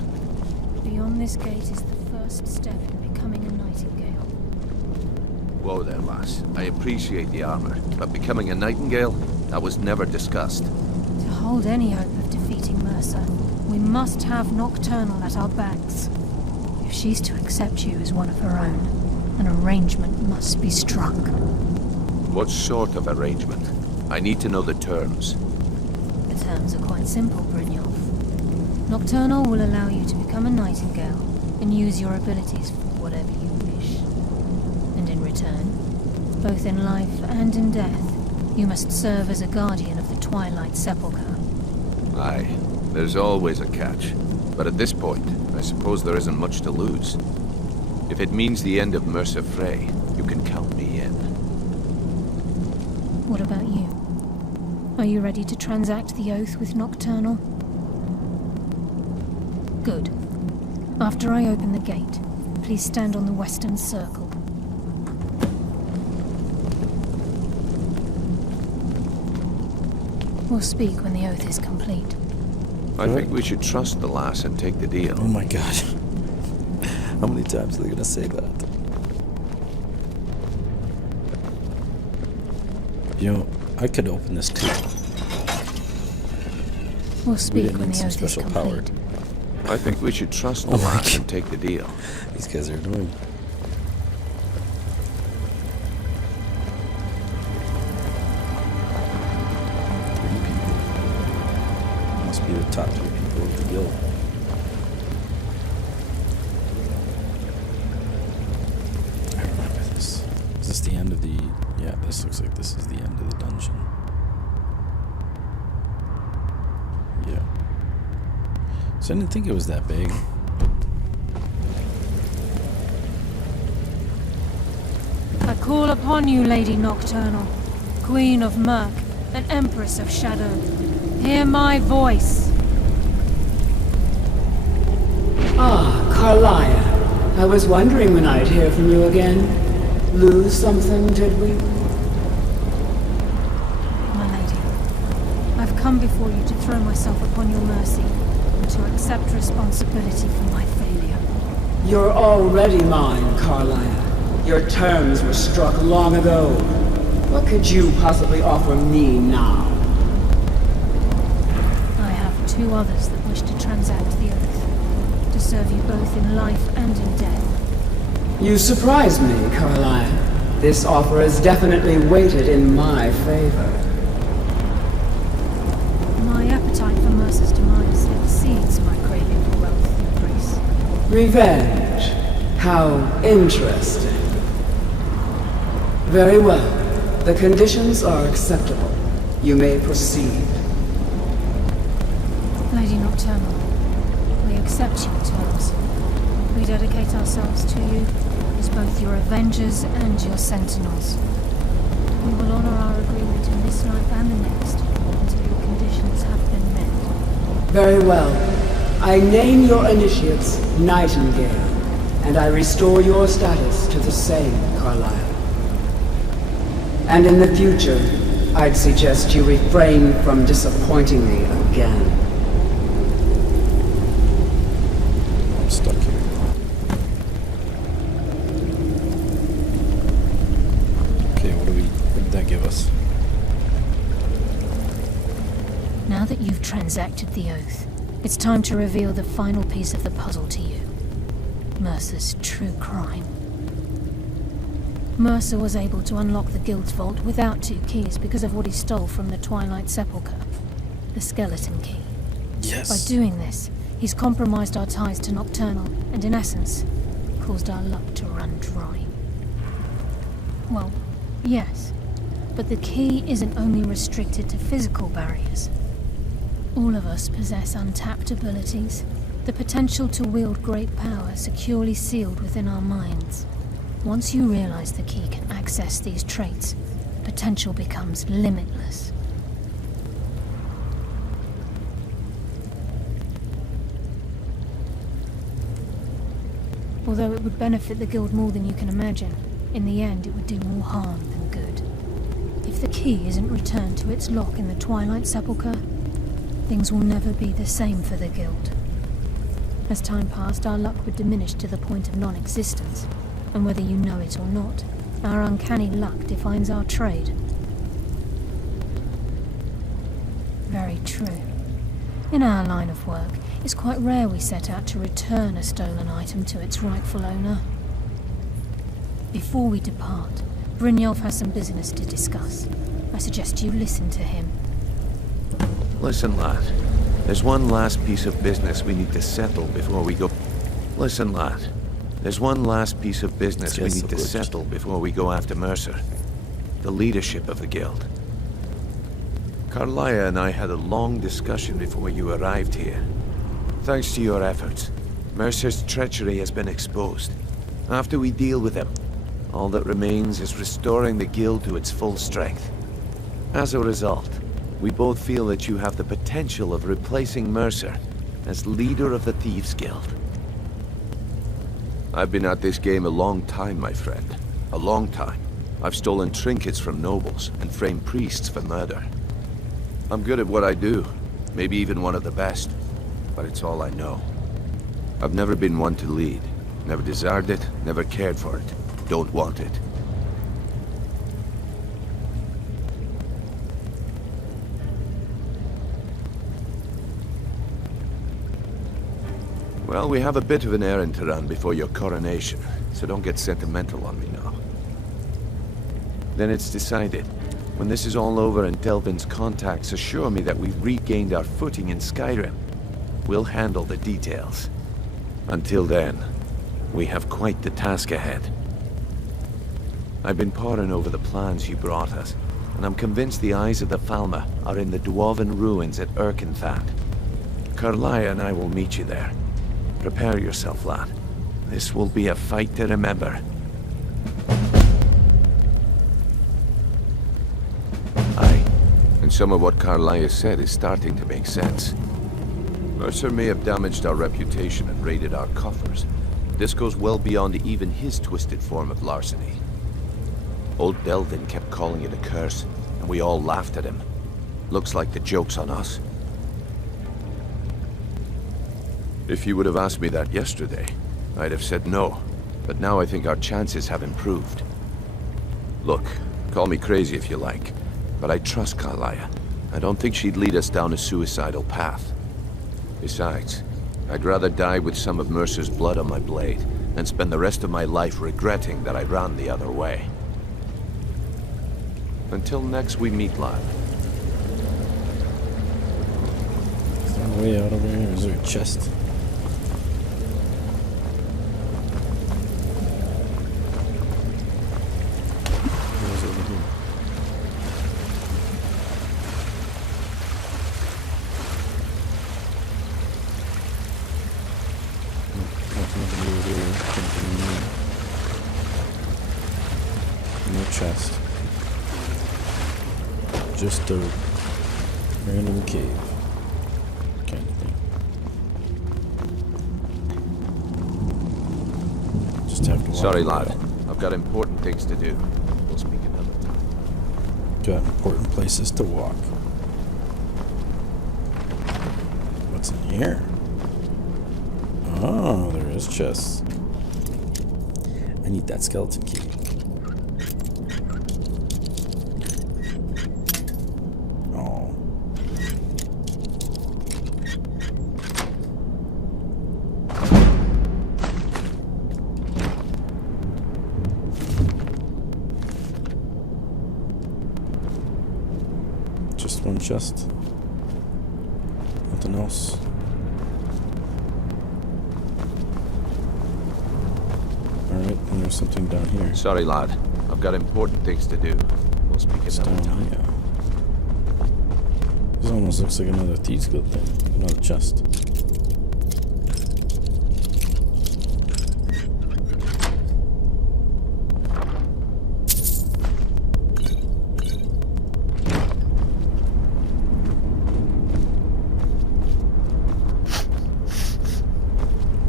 Beyond this gate is the first step in becoming a nightingale. Whoa there, lass. I appreciate the armor, but becoming a nightingale? That was never discussed. To hold any hope of defeating Mercer, we must have Nocturnal at our backs. If she's to accept you as one of her own, an arrangement must be struck. What sort of arrangement? I need to know the terms. The terms are quite simple, Brynjolf. Nocturnal will allow you to become a nightingale and use your abilities for whatever you wish. And in return, both in life and in death, you must serve as a guardian of the Twilight Sepulchre. Aye, there's always a catch. But at this point, I suppose there isn't much to lose. If it means the end of Mercer Frey, you can count me in. What about you? Are you ready to transact the oath with Nocturnal? Good. After I open the gate, please stand on the western circle. We'll speak when the oath is complete. I think we should trust the lass and take the deal. Oh my god. How many times are they gonna say that? You know, I could open this too. We'll speak when the oath is complete. I think we should trust the lass and take the deal. These guys are annoying. Be the top 3 people of the guild. I remember this. Is this the end of the... Yeah, this looks like this is the end of the dungeon. Yeah. So I didn't think it was that big. I call upon you, Lady Nocturnal, Queen of Murk, and Empress of Shadow. Hear my voice. Ah, Carlia. I was wondering when I'd hear from you again. Lose something, did we? I've come before you to throw myself upon your mercy and to accept responsibility for my failure. You're already mine, Carlia. Your terms were struck long ago. What could you possibly offer me now? I have two others that wish to transact the oath, to serve you both in life and in death. You surprise me, Carlia. This offer is definitely weighted in my favor. My appetite for Mercer's demise exceeds my craving for wealth and grace. Revenge. How interesting. Very well. The conditions are acceptable. You may proceed. Lady Nocturnal, we accept your terms. We dedicate ourselves to you as both your avengers and your sentinels. We will honor our agreement in this life and the next until your conditions have been met. Very well. I name your initiates Nightingale, and I restore your status to the same, Carlisle. And in the future, I'd suggest you refrain from disappointing me again. I'm stuck here. Okay, what did that give us? Now that you've transacted the oath, it's time to reveal the final piece of the puzzle to you. Mercer's true crime. Mercer was able to unlock the Guild's vault without 2 keys because of what he stole from the Twilight Sepulchre. The skeleton key. Yes. By doing this, he's compromised our ties to Nocturnal, and in essence, caused our luck to run dry. Well, yes, but the key isn't only restricted to physical barriers. All of us possess untapped abilities, the potential to wield great power securely sealed within our minds. Once you realize the key can access these traits, potential becomes limitless. Although it would benefit the Guild more than you can imagine, in the end it would do more harm than good. If the key isn't returned to its lock in the Twilight Sepulchre, things will never be the same for the Guild. As time passed, our luck would diminish to the point of non-existence, and whether you know it or not, our uncanny luck defines our trade. Very true. In our line of work, it's quite rare we set out to return a stolen item to its rightful owner. Before we depart, Brynjolf has some business to discuss. I suggest you listen to him. Listen, lad. There's one last piece of business we need to settle before we go... Listen, lad. There's one last piece of business we need to settle before we go after Mercer. The leadership of the Guild. Carlia and I had a long discussion before you arrived here. Thanks to your efforts, Mercer's treachery has been exposed. After we deal with him, all that remains is restoring the Guild to its full strength. As a result, we both feel that you have the potential of replacing Mercer as leader of the Thieves' Guild. I've been at this game a long time, my friend. A long time. I've stolen trinkets from nobles and framed priests for murder. I'm good at what I do, maybe even one of the best, but it's all I know. I've never been one to lead. Never desired it, never cared for it. Don't want it. Well, we have a bit of an errand to run before your coronation, so don't get sentimental on me now. Then it's decided. When this is all over and Delvin's contacts assure me that we've regained our footing in Skyrim, we'll handle the details. Until then, we have quite the task ahead. I've been poring over the plans you brought us, and I'm convinced the eyes of the Falmer are in the Dwarven ruins at Erkenthand. Carlia and I will meet you there. Prepare yourself, lad. This will be a fight to remember. Aye, and some of what Carlia said is starting to make sense. Mercer may have damaged our reputation and raided our coffers. This goes well beyond even his twisted form of larceny. Old Delvin kept calling it a curse, and we all laughed at him. Looks like the joke's on us. If you would have asked me that yesterday, I'd have said no. But now I think our chances have improved. Look, call me crazy if you like, but I trust Carlia. I don't think she'd lead us down a suicidal path. Besides, I'd rather die with some of Mercer's blood on my blade than spend the rest of my life regretting that I ran the other way. Until next we meet, lad. Is there a way out over here, or is there a chest? Where's over here? Nothing over here. No chest. Just a random cave kind of thing. Just have to walk. Sorry, lad. I've got important things to do. We'll speak another time. Got important places to walk. What's in here? Oh, there is chests. I need that skeleton key. Oh. Just one chest. Nothing else. Alright, and there's something down here. Sorry, lad. I've got important things to do. We'll speak another time. Yeah. This almost looks like another thieves guild thing. Another chest.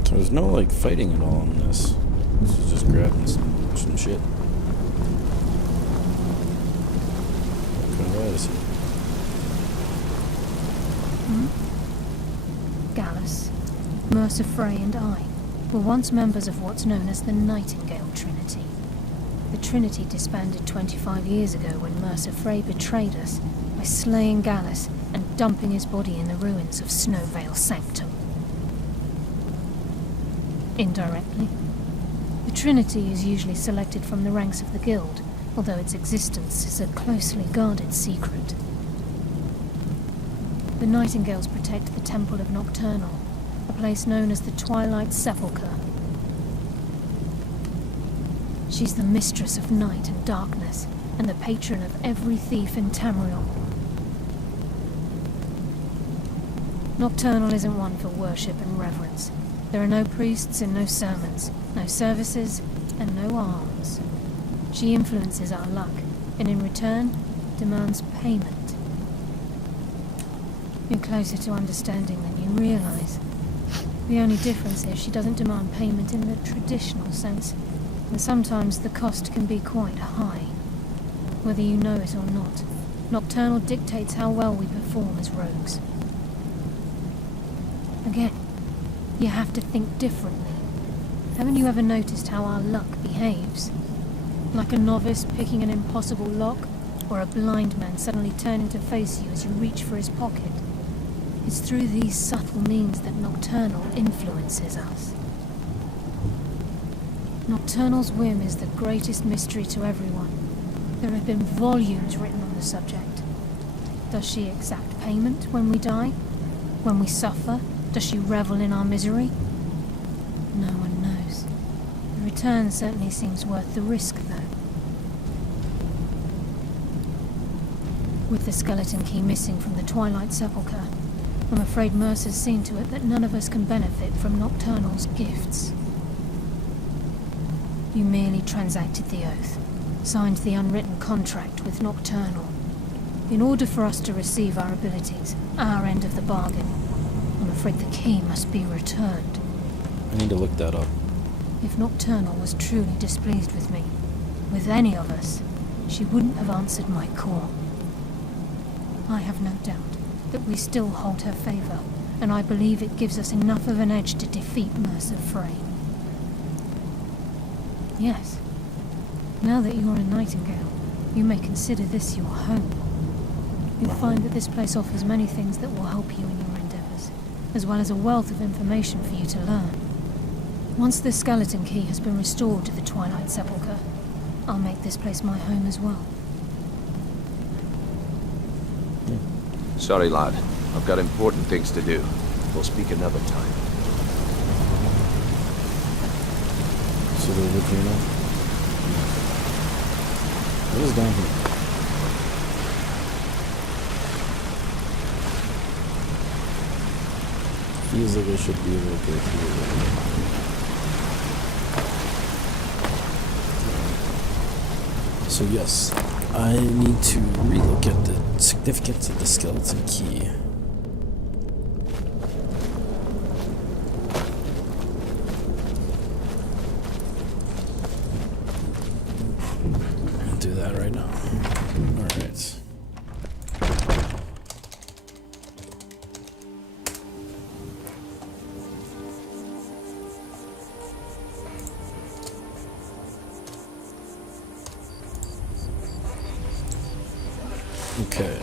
So there's no like fighting at all in this. This is just grabbing some shit. What is it? Gallus, Mercer Frey and I were once members of what's known as the Nightingale Trinity. The Trinity disbanded 25 years ago when Mercer Frey betrayed us by slaying Gallus and dumping his body in the ruins of Snowvale Sanctum. Indirectly, the Trinity is usually selected from the ranks of the Guild, although its existence is a closely guarded secret. The Nightingales protect the Temple of Nocturnal, a place known as the Twilight Sepulchre. She's the mistress of night and darkness, and the patron of every thief in Tamriel. Nocturnal isn't one for worship and reverence. There are no priests and no sermons, no services, and no alms. She influences our luck, and in return, demands payment. You're closer to understanding than you realize. The only difference is she doesn't demand payment in the traditional sense, and sometimes the cost can be quite high. Whether you know it or not, Nocturnal dictates how well we perform as rogues. Again, you have to think differently. Haven't you ever noticed how our luck behaves? Like a novice picking an impossible lock, or a blind man suddenly turning to face you as you reach for his pocket. It's through these subtle means that Nocturnal influences us. Nocturnal's whim is the greatest mystery to everyone. There have been volumes written on the subject. Does she exact payment when we die? When we suffer? Does she revel in our misery? No one knows. The return certainly seems worth the risk, though. With the skeleton key missing from the Twilight Sepulchre, I'm afraid Mercer's seen to it that none of us can benefit from Nocturnal's gifts. You merely transacted the oath, signed the unwritten contract with Nocturnal. In order for us to receive our abilities, our end of the bargain, I'm afraid the key must be returned. I need to look that up. If Nocturnal was truly displeased with me, with any of us, she wouldn't have answered my call. I have no doubt that we still hold her favor, and I believe it gives us enough of an edge to defeat Mercer Frey. Yes. Now that you're a Nightingale, you may consider this your home. You'll find that this place offers many things that will help you in your endeavors, as well as a wealth of information for you to learn. Once the skeleton key has been restored to the Twilight Sepulchre, I'll make this place my home as well. Sorry, lad. I've got important things to do. We'll speak another time. So they live here now? What is down here? Feels like I should be able to go through it. So yes, I need to relook at the significance of the skeleton key. I'll do that right now. Alright. Okay.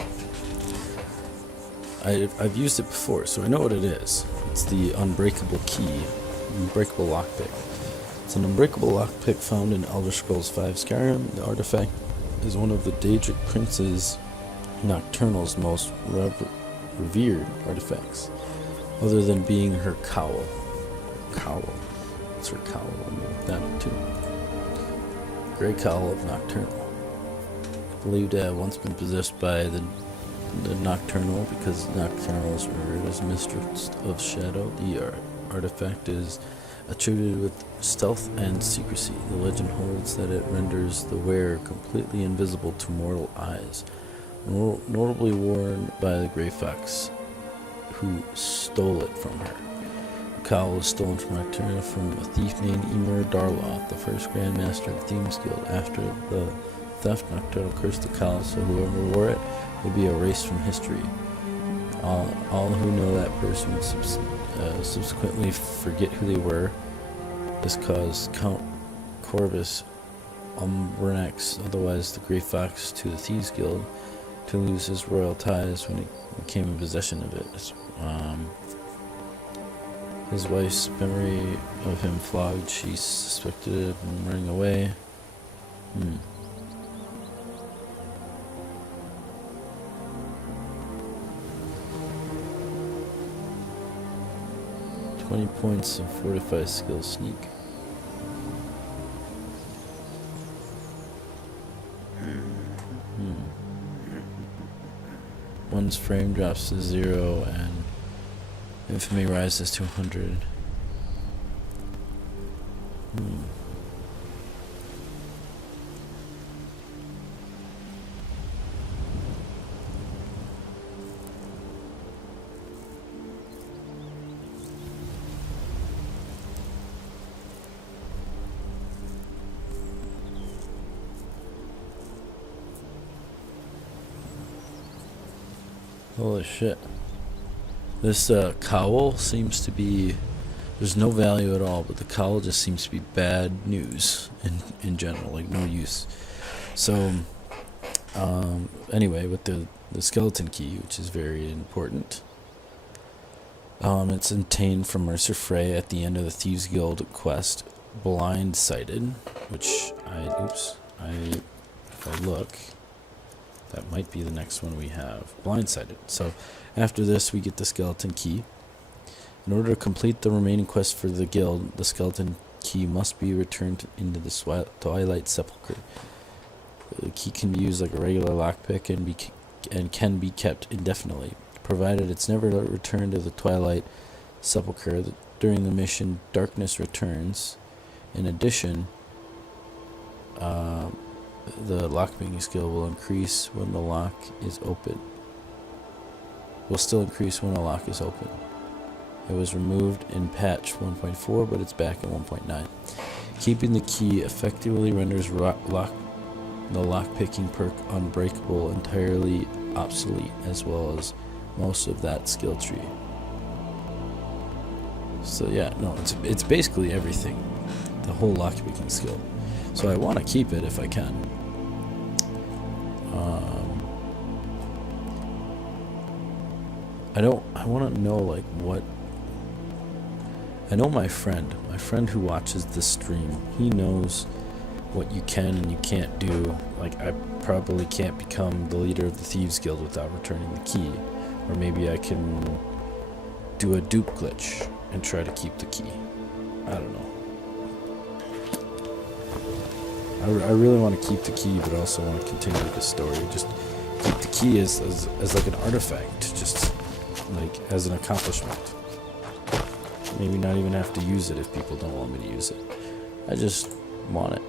I've used it before, so I know what it is. It's the unbreakable key, unbreakable lockpick. It's an unbreakable lockpick found in Elder Scrolls V Skyrim. The artifact is one of the Daedric Prince's Nocturnal's most revered artifacts, other than being her cowl. It's her cowl, that too. Grey Cowl of Nocturnal. Believed to have once been possessed by the Nocturnal, because Nocturnal is revered as mistress of shadow. The artifact is attributed with stealth and secrecy. The legend holds that it renders the wearer completely invisible to mortal eyes. Notably worn by the Grey Fox, who stole it from her. The cowl was stolen from Nocturnal from a thief named Emer Darloth, the first Grand Master of the Thieves Guild. After the theft, Nocturnal cursed the cowl, so whoever wore it will be erased from history. All who know that person would subsequently forget who they were. This caused Count Corvus Umbernax, otherwise the Grey Fox, to the Thieves Guild, to lose his royal ties when he came in possession of it. His wife's memory of him flogged. She suspected of him running away. 20 points of fortified skill sneak. One's frame drops to 0 and infamy rises to 100. Holy shit. This cowl seems to be, there's no value at all, but the cowl just seems to be bad news in general, like no use. So, anyway, with the skeleton key, which is very important, it's obtained from Mercer Frey at the end of the Thieves Guild quest, Blindsighted, which if I look, that might be the next one we have. Blindsighted. So after this, we get the skeleton key. In order to complete the remaining quest for the guild, the skeleton key must be returned into the Twilight Sepulchre. The key can be used like a regular lockpick and can be kept indefinitely, provided it's never returned to the Twilight Sepulchre during the mission Darkness Returns. In addition, the lockpicking skill will increase when the lock is open. Will still increase when the lock is open. It was removed in patch 1.4, but it's back in 1.9. Keeping the key effectively renders the lockpicking perk unbreakable entirely obsolete, as well as most of that skill tree. So yeah, no, it's basically everything, the whole lockpicking skill. So I want to keep it if I can. I want to know like what. I know my friend who watches this stream, he knows what you can and you can't do. Like, I probably can't become the leader of the Thieves Guild without returning the key. Or maybe I can do a dupe glitch and try to keep the key. I don't know. I really want to keep the key, but also want to continue the story. Just keep the key as like an artifact, just like as an accomplishment. Maybe not even have to use it if people don't want me to use it. I just want it.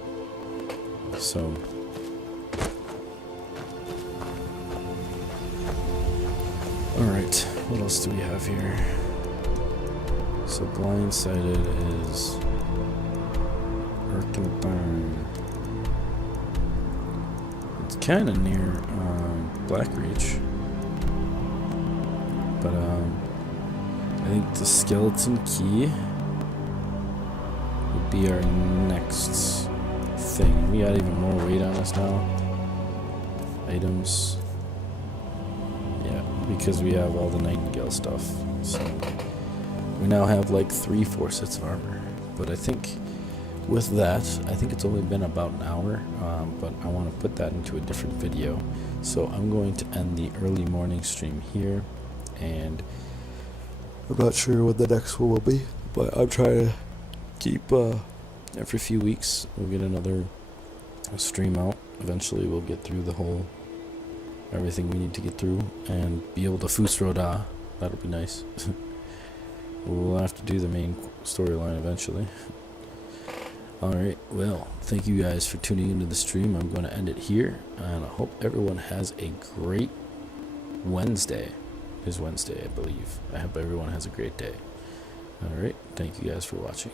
So alright, what else do we have here? So blindsided is Burn. It's kinda near Blackreach. But I think the skeleton key would be our next thing. We got even more weight on us now. Items. Yeah, because we have all the Nightingale stuff. So we now have like 3-4 sets of armor. But I think with that, I think it's only been about an hour. But I want to put that into a different video. So I'm going to end the early morning stream here. And I'm not sure what the next one will be, but I'm trying to keep every few weeks we'll get another stream out. Eventually we'll get through the whole everything we need to get through and be able to Fusroda. That'll be nice. We'll have to do the main storyline eventually. Alright, well, thank you guys for tuning into the stream. I'm going to end it here, and I hope everyone has a great Wednesday. It is Wednesday, I believe. I hope everyone has a great day. Alright, thank you guys for watching.